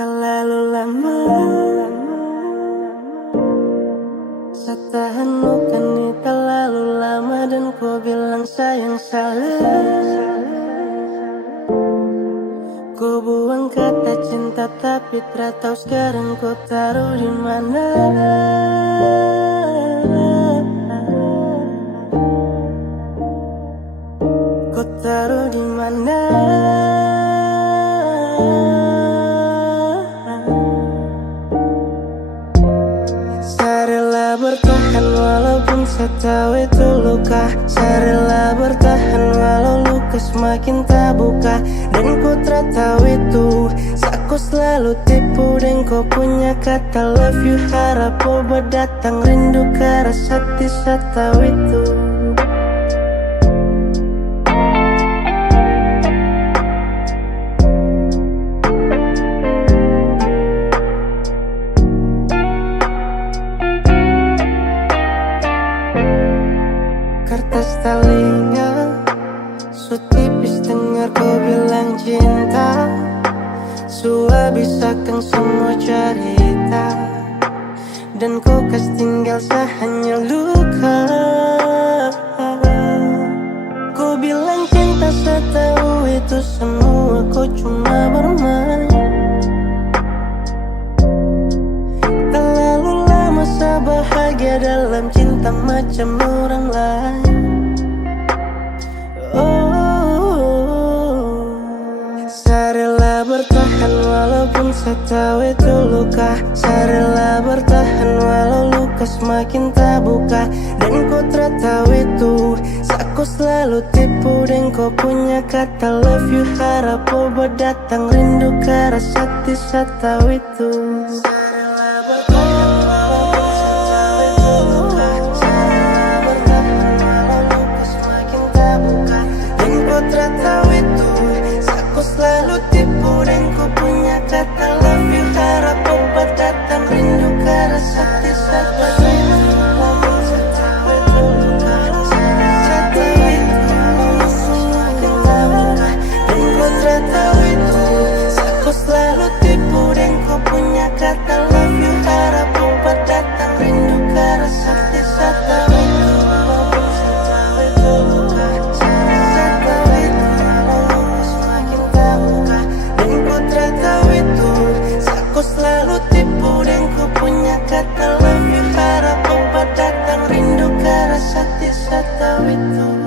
Terlalu lama saya tahanmu kan ini terlalu lama. Dan kau bilang sayang salah. Kau buang kata cinta tapi tak tahu sekarang kau taruh di mana. Kau taruh di mana? Saya rela bertahan walaupun saya tahu itu luka. Saya rela bertahan walau luka semakin tak buka. Dan kau tak tahu itu, aku selalu tipu. Dan kau punya kata love you, harap kau berdatang. Rindu ke rasa hati saya tahu itu. Kertas talinya su tipis dengar kau bilang cinta. Su habiskan semua cerita. Dan kau kas tinggal saya hanya luka. Kau bilang cinta saya tahu itu semua. Kau cuma bermain. Terlalu lama saya bahagia dalam cinta macam orang lain. Saya rela bertahan walaupun saya tahu itu luka. Saya rela bertahan walau luka semakin tak buka. Dan kau tak tahu itu, aku selalu tipu. Dan kau punya kata love you, harap kau berdatang. Rindu ke rasa hati saya tahu itu. Selalu tipu dan ku punya kata love you, harap kau berdatang. Rindu ke rasa hati saya tahu itu. Dan kau tak tahu itu, aku selalu tipu dan ku punya kata love you, harap kau berdatang. Rindu ke rasa hati saya tahu itu. Aku selalu tipu dan ku punya kata love you, harap kau berdatang. Rindu ke rasa hati saya tahu itu.